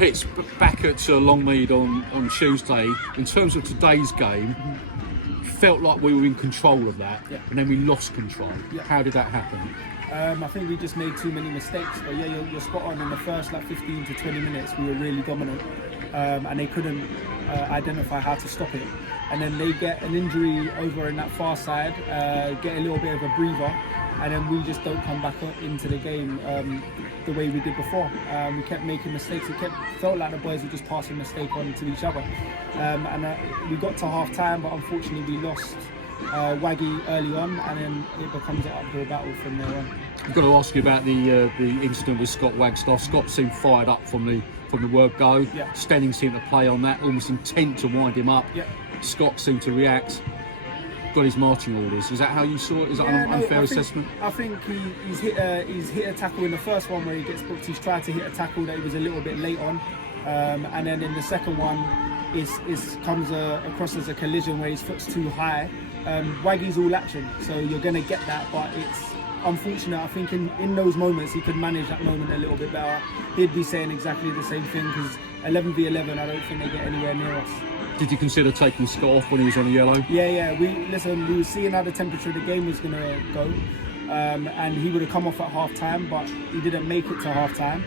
Pitts, back at Longmead on Tuesday, in terms of today's game, felt like we were in control of that, and then we lost control. How did that happen? I think we just made too many mistakes. But yeah, you're spot on. In the first 15 to 20 minutes, we were really dominant, and they couldn't identify how to stop it. And then they get an injury over in that far side, get a little bit of a breather, and then we just don't come back up into the game the way we did before. We kept making mistakes. It felt like the boys were just passing mistake on to each other. We got to half time, but unfortunately we lost Waggy early on, and then it becomes an uphill battle from there on. I've got to ask you about the incident with Scott Wagstar. Scott seemed fired up from the word go. Steyning seemed to play on that, almost intent to wind him up. Scott seemed to react. Got his marching orders. Is that how you saw it? Is that an unfair assessment? I think he's hit a tackle in the first one where he gets booked. He's tried to hit a tackle that he was a little bit late on, and then in the second one, it comes across as a collision where his foot's too high. Waggy's all action, so you're going to get that, but it's unfortunate. I think in those moments he could manage that moment a little bit better. He'd be saying exactly the same thing, because 11v11, I don't think they get anywhere near us. Did you consider taking Scott off when he was on a yellow? Yeah. We were seeing how the temperature of the game was going to go, and he would have come off at half time, but he didn't make it to half time.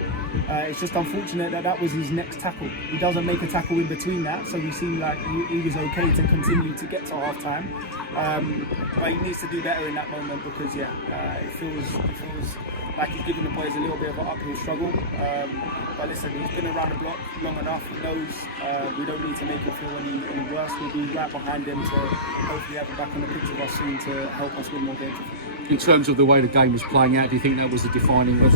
It's just unfortunate that was his next tackle. He doesn't make a tackle in between that, so we seemed like he was okay to continue to get to half time. But he needs to do better in that moment, because it feels like he's giving the boys a little bit of an uphill struggle. But listen, he's been around the block long enough. He knows we don't need to make him feel any worse. We'll be right behind him to hopefully have him back on the pitch with us soon to help us win more games. In terms of the way the game was playing out, do you think that was a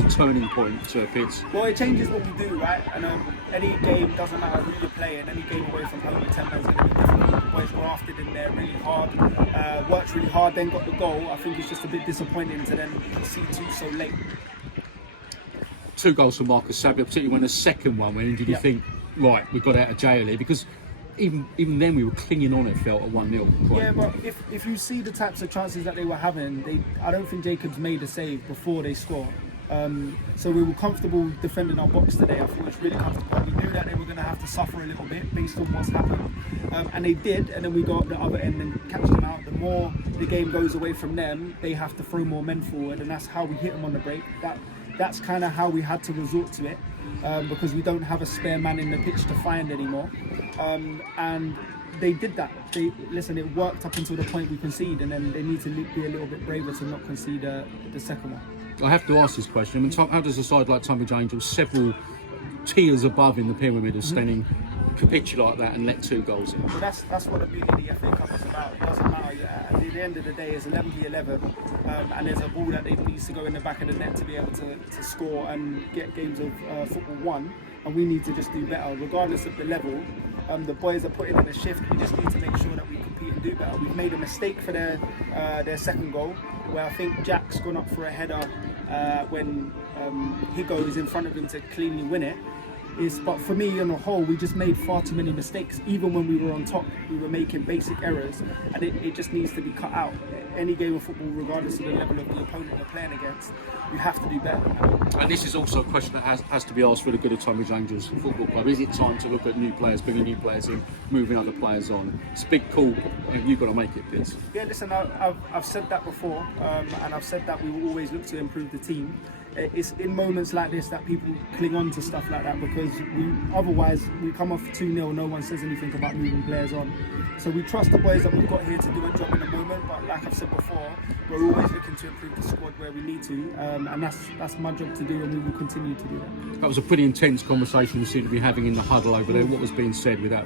turning point to Pitts? Well, it changes what we do, right? And any game, doesn't matter who you're playing, any game away from home with 10 men is going to be difficult. The boys grafted in there really hard, worked really hard, then got the goal. I think it's just a bit disappointing to then see two so late. 2 goals from Marcus Sabia, particularly when the second one went in. Did you think, right, we got out of jail here? Because even then we were clinging on, it felt, at 1-0. Yeah, but if you see the types of chances that they were having, I don't think Jacobs made a save before they scored. So we were comfortable defending our box today. I think it was really comfortable. We knew that they were going to have to suffer a little bit based on what's happened, and they did. And then we got the other end and catch them out. The more the game goes away from them, they have to throw more men forward, and that's how we hit them on the break. That's kind of how we had to resort to it, because we don't have a spare man in the pitch to find anymore. And they did that. It worked up until the point we concede, and then they need to be a little bit braver to not concede the second one. I have to ask this question. I mean, how does a side like Tonbridge Angels, several tiers above in the pyramid of Steyning, capitulate like that and let 2 goals in? Well, that's what the beauty of the FA Cup is about. It doesn't matter. At the end of the day, it's 11v11, and there's a ball that needs to go in the back of the net to be able to score and get games of football won. And we need to just do better, regardless of the level. The boys are putting in a shift. We just need to make sure that we compete and do better. We've made a mistake for their second goal, where I think Jack's gone up for a header when Higo is in front of him to cleanly win it. But for me, on the whole, we just made far too many mistakes. Even when we were on top, we were making basic errors, and it just needs to be cut out. Any game of football, regardless of the level of the opponent you're playing against, you have to do better. And this is also a question that has to be asked for the good of Tonbridge Angels Football Club. Is it time to look at new players, bringing new players in, moving other players on? It's a big call, and you've got to make it, Pitts. Yeah, listen, I've said that before, and I've said that we will always look to improve the team. It's in moments like this that people cling on to stuff like that, because otherwise we come off 2-0, no one says anything about moving players on. So we trust the boys that we've got here to do a job in the moment, but like I've said before, we're always looking to improve the squad where we need to, and that's my job to do, and we will continue to do that. That was a pretty intense conversation you seem to be having in the huddle over there. What was being said without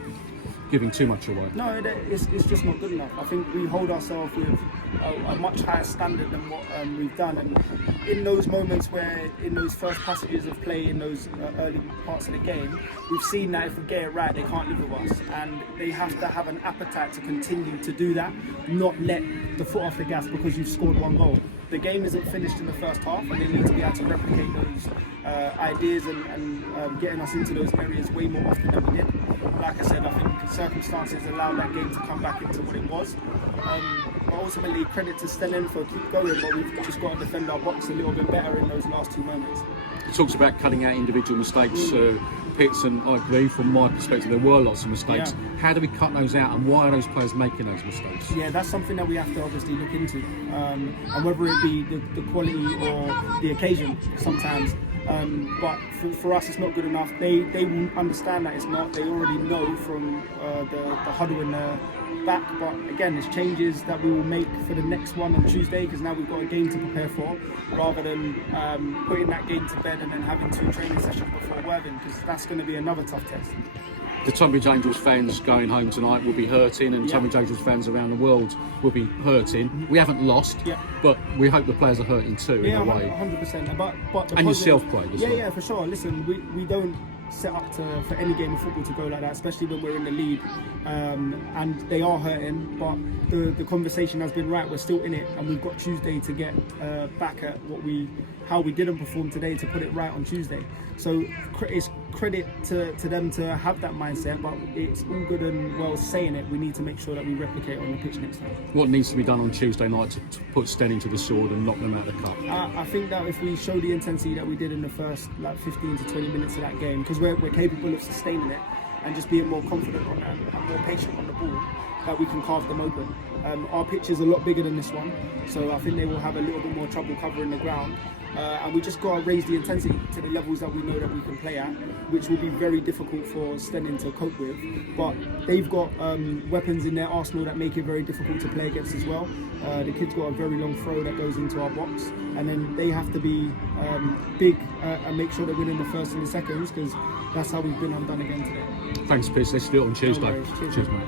giving too much away? No, it's just not good enough. I think we hold ourselves with a much higher standard than what we've done, and in those moments where, in those first passages of play, in those early parts of the game, we've seen that if we get it right, they can't live with us, and they have to have an appetite to continue to do that, not let the foot off the gas because you've scored 1 goal. The game isn't finished in the first half, and they need to be able to replicate those ideas and getting us into those areas way more often than we did. Like I said, I think circumstances allowed that game to come back into what it was. But ultimately, credit to Steyning for keep going, but we've just got to defend our box a little bit better in those last 2 moments. He talks about cutting out individual mistakes. Pitts, and I agree from my perspective, there were lots of mistakes. How do we cut those out, and why are those players making those mistakes? Yeah, that's something that we have to obviously look into, and whether it be the quality or the occasion sometimes. But for us, it's not good enough. They will understand that it's not. They already know from the huddle in the back. But again, it's changes that we will make for the next one on Tuesday, because now we've got a game to prepare for, rather than putting that game to bed and then having 2 training sessions before Worthing, because that's going to be another tough test. The Tonbridge Angels fans going home tonight will be hurting, and Tonbridge Angels fans around the world will be hurting. We haven't lost, but we hope the players are hurting too, in a way. 100%. But and yourself, Craig, as well. Yeah, for sure. Listen, we don't set up for any game of football to go like that, especially when we're in the lead, and they are hurting, but the conversation has been right. We're still in it, and we've got Tuesday to get back at how we didn't perform today, to put it right on Tuesday. So it's credit to them to have that mindset, but it's all good and well saying it. We need to make sure that we replicate on the pitch next time. What needs to be done on Tuesday night to put Steyning to the sword and knock them out of the cup? I think that if we show the intensity that we did in the first 15 to 20 minutes of that game, because we're capable of sustaining it and just being more confident on that and more patient on the ball, that we can carve them open. Our pitch is a lot bigger than this one, so I think they will have a little bit more trouble covering the ground. And we just got to raise the intensity to the levels that we know that we can play at, which will be very difficult for Steyning to cope with. But they've got weapons in their arsenal that make it very difficult to play against as well. The kid's got a very long throw that goes into our box, and then they have to be big and make sure they're winning the first and the seconds, because that's how we've been undone again today. Thanks, Piers. Let's do it on Tuesday. No worries. Cheers. Cheers, mate.